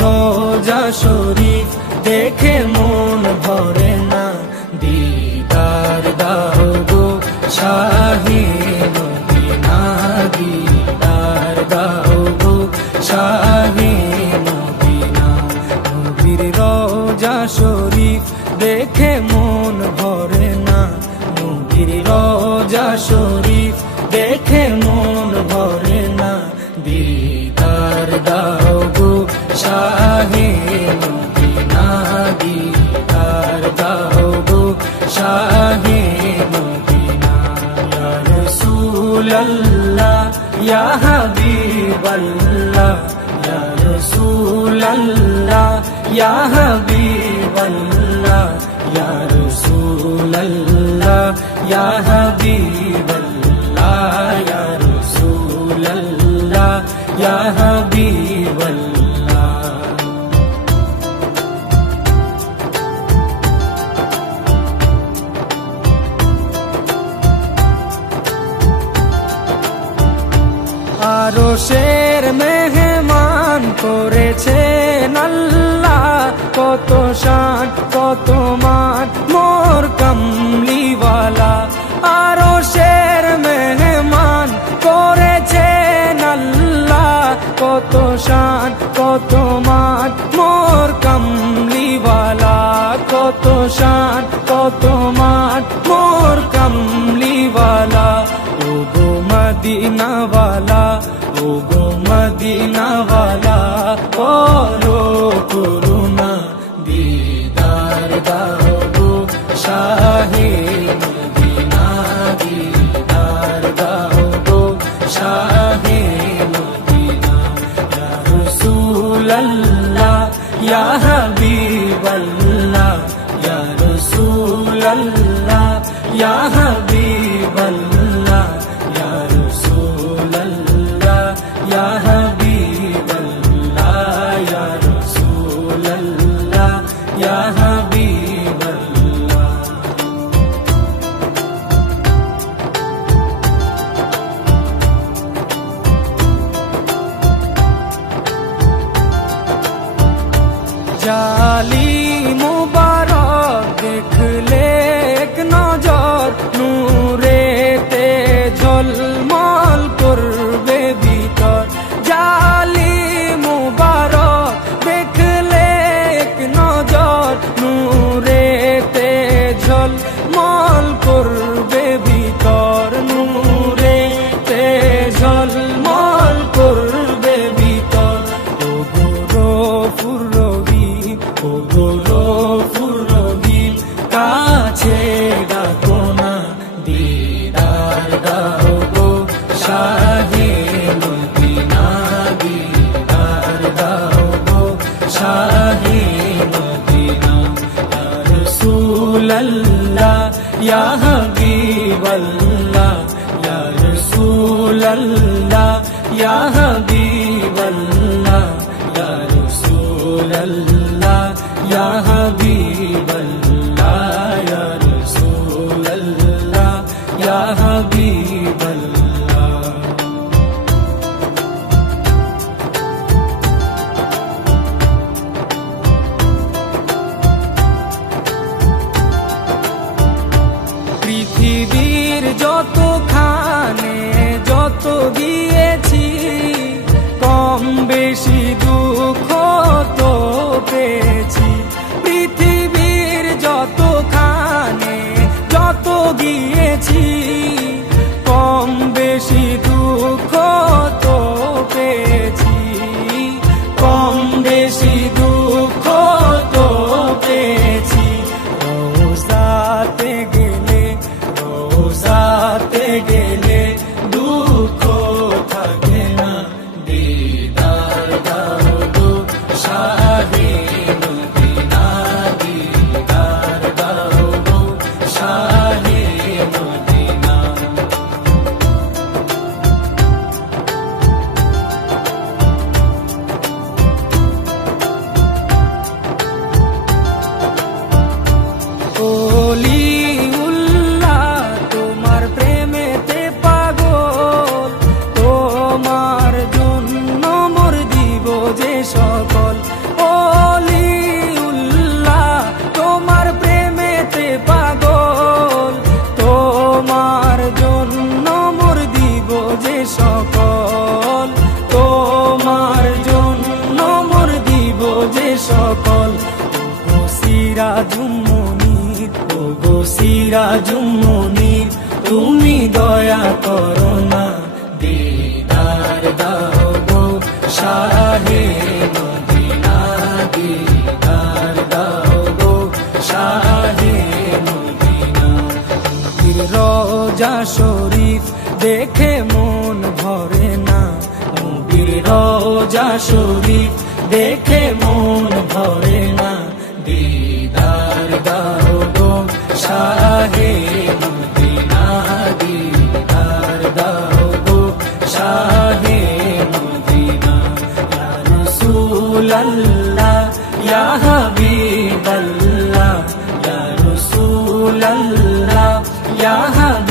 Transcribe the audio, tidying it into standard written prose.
রোজা শরীফ দেখে মন ভরে না, দিদার দাও গো শাহে মদিনা, দিদার দাও গো শাহে মদিনা। নবীর রোজা শরীফ দেখে মন ভরে না, নবীর রোজা শরীফ দেখে মন ভরে না, দিদার দাও গো শাহে মদিনা, দিদার দাও গো শাহে মদিনা। ইয়া রাসূলাল্লাহ ইয়া হাবিবাল্লাহ, ইয়া রাসূলাল্লাহ ইয়া হাবিবাল্লাহ, ইয়া রাসূলাল্লাহ ইয়া হাবিবাল্লাহ, ইয়া রাসূলাল্লাহ ইয়া হাবিবাল্লাহ। আরশের মেহমান করেছেন আল্লাহ, কত শান কত মান মোর কামলিওয়ালা। আরশের মেহমান করেছেন আল্লাহ, কত শান কত মান মোর কামলিওয়ালা, কত শান কত মান মোর কামলিওয়ালা। ও গো মদিনাওয়ালা, ও গো মদিনাওয়ালা, করো করুণা, দিদার দাও গো শাহে মদিনা, দিদার দাও গো শাহে মদিনা। ইয়া রাসূলাল্লাহ ইয়া হাবিবাল্লাহ, ইয়া রাসূলাল্লাহ ইয়া হাবিবাল্লাহ, ইয়া রাসূলাল্লাহ ইয়া হাবিবাল্লাহ, ইয়া রাসূলাল্লাহ ইয়া হাবিবাল্লাহ। জালি মুবারক দেখলে এক নজর, নূরেতে ঝলমল করবে ভিতর। জালি মুবারক দেখলে এক নজর, নূরেতে ঝলমল করবে ভিতর, নূরেতে ঝলমল করবে ভিতর। ও গো গফুর রহিম, ও গো গফুর রহিম, কাছে ডাকো না, দিদার দাও গো শাহে মদিনা, দিদার দাও গো শাহে মদিনা। ইয়া রাসূলাল্লাহ ইয়া হাবিবাল্লাহ, ইয়া রাসূলাল্লাহ ইয়া হাবিবাল্লাহ, ইয়া রাসূলাল্লাহ ইয়া হাবিবাল্লাহ, ইয়া রাসূলাল্লাহ ইয়া হাবিবাল্লাহ। পৃথিবীর যতখানে যত গিয়েছি, কম বেশি দুঃখ তো পেয়েছি। পৃথিবীর যতখানে যত গিয়েছি, কম বেশি দুঃখ তো পেয়েছি, কম বেশি দুঃখ তো পেয়েছি। রোজাতে গেলে, রোজাতে গেলে দুঃখ থাকে না, দিদার দাও গো শাহে মদিনা, দিদার দাও গো শাহে মদিনা। ওলিউল্লাহ তোমার প্রেমেতে পাগল, তোমার জন্য মোর দিব যে সকল। সকল ওগো সিরাজুম মুনির, ওগো সিরাজুম মুনির, তুমি দয়া করো না, দিদার দাও গো শাহে মদিনা, দিদার দাও গো শাহে মদিনা। নবীর রওজা শরীফ দেখে মন ভরে না, নবীর রওজা শরীফ দেখে মন ভরে না, দিদার দাও গো শাহে মদিনা, দিদার দাও গো শাহে মদিনা। ইয়া রাসূলাল্লাহ ইয়া হাবিবাল্লাহ, ইয়া রাসূলাল্লাহ ইয়া হাবিবাল্লাহ।